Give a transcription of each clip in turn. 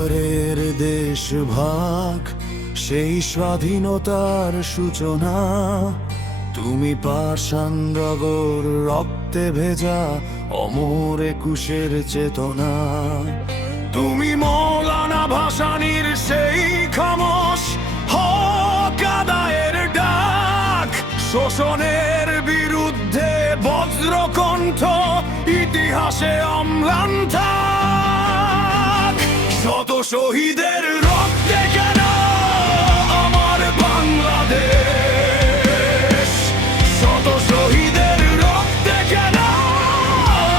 বরের দেশ ভাগ, সেই স্বাধীনতার সূচনা। তুমি পাষাণনগর রক্তে ভেজা অমর একুশের চেতনা। তুমি মৌলানা ভাসানীর সেই খামোশ হক আদায়ের ডাক, শোষণের বিরুদ্ধে বজ্রকণ্ঠ ইতিহাসে অম্লান থাক। শত শহীদের রক্তে কেন আমার বাংলাদেশ, শত শহীদের রক্তে কেন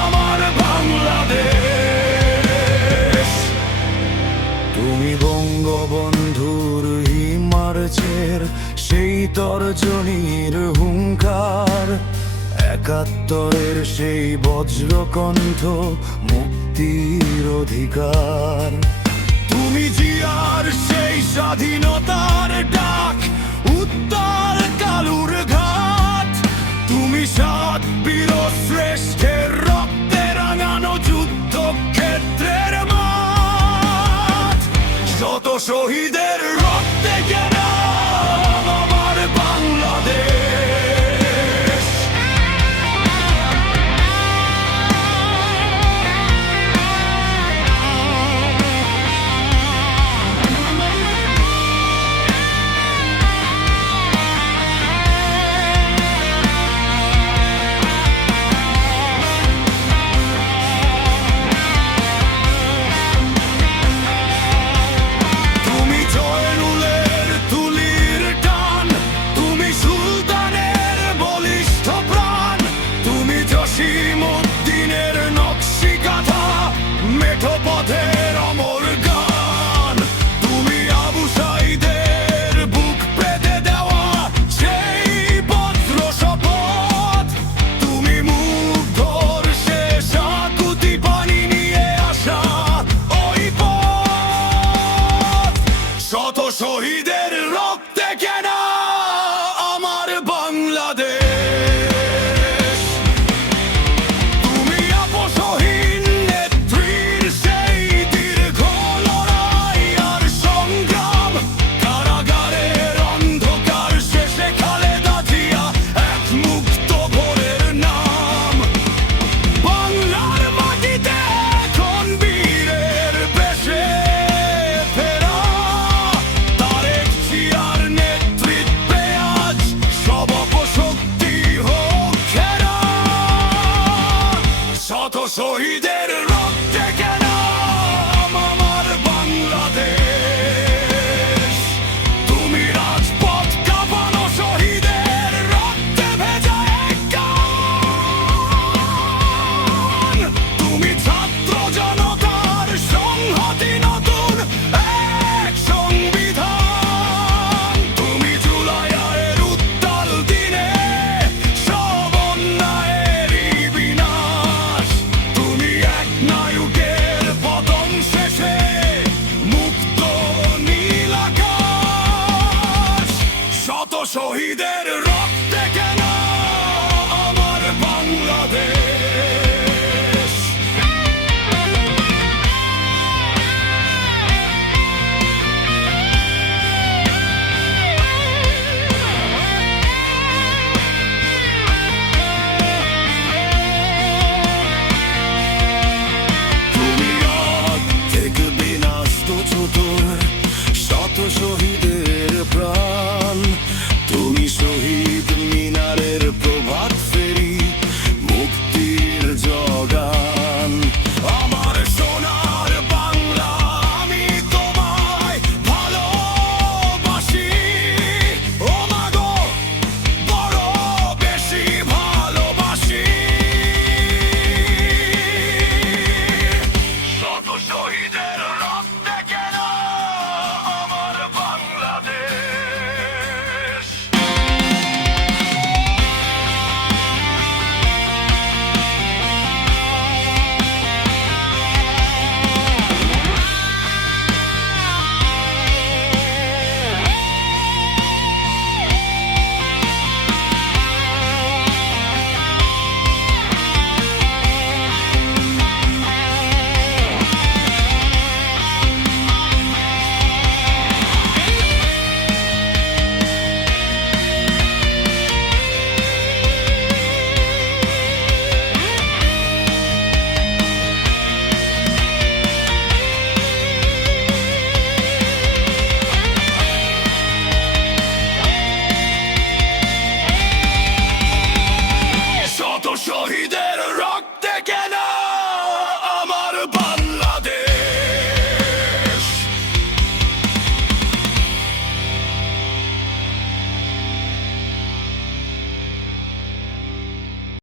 আমার বাংলাদেশ। তুমি বঙ্গবন্ধুর হিমার্চের সেই তর্জনীর হুঙ্কার, একাত্তরের সেই বজ্রকণ্ঠ মুক্তির অধিকার। তুমি জিয়ার সেই স্বাধীনতার ডাক, উত্তর কালুর ঘাট। তুমি সাত বীর শ্রেষ্ঠের রক্তে রাঙানো যুদ্ধক্ষেত্রের মাঠ। শত শহীদের রক্তে কেন আমার বাংলাদেশ। জসিমউদ্দিনের নকশি কাঁথা, মেঠো পথের অমর গান। তুমি আবু সাঈদের বুক পেতে দেওয়া সেই বজ্র শপথ। তুমি মুগ্ধর শেষ আকুতি পানি নিয়ে আসা ওই পথ। শত শহীদের রক্তে কেন আমার বাংলাদেশ। শহীদের রক্তে কেন আমার বাংলাদেশ। তুমি রাজপথ কাঁপানো শহীদের রক্তে ভেজা এক গান। তুমি ছাত্র জনতার সংহতি নতুন এক সংবিধান। তুমি জুলাইয়ের উত্তাল দিনে সব অন্যায়েরই বিনাশ। নায়কের পতন শেষে মুক্ত নীল আকাশ। শত শহীদের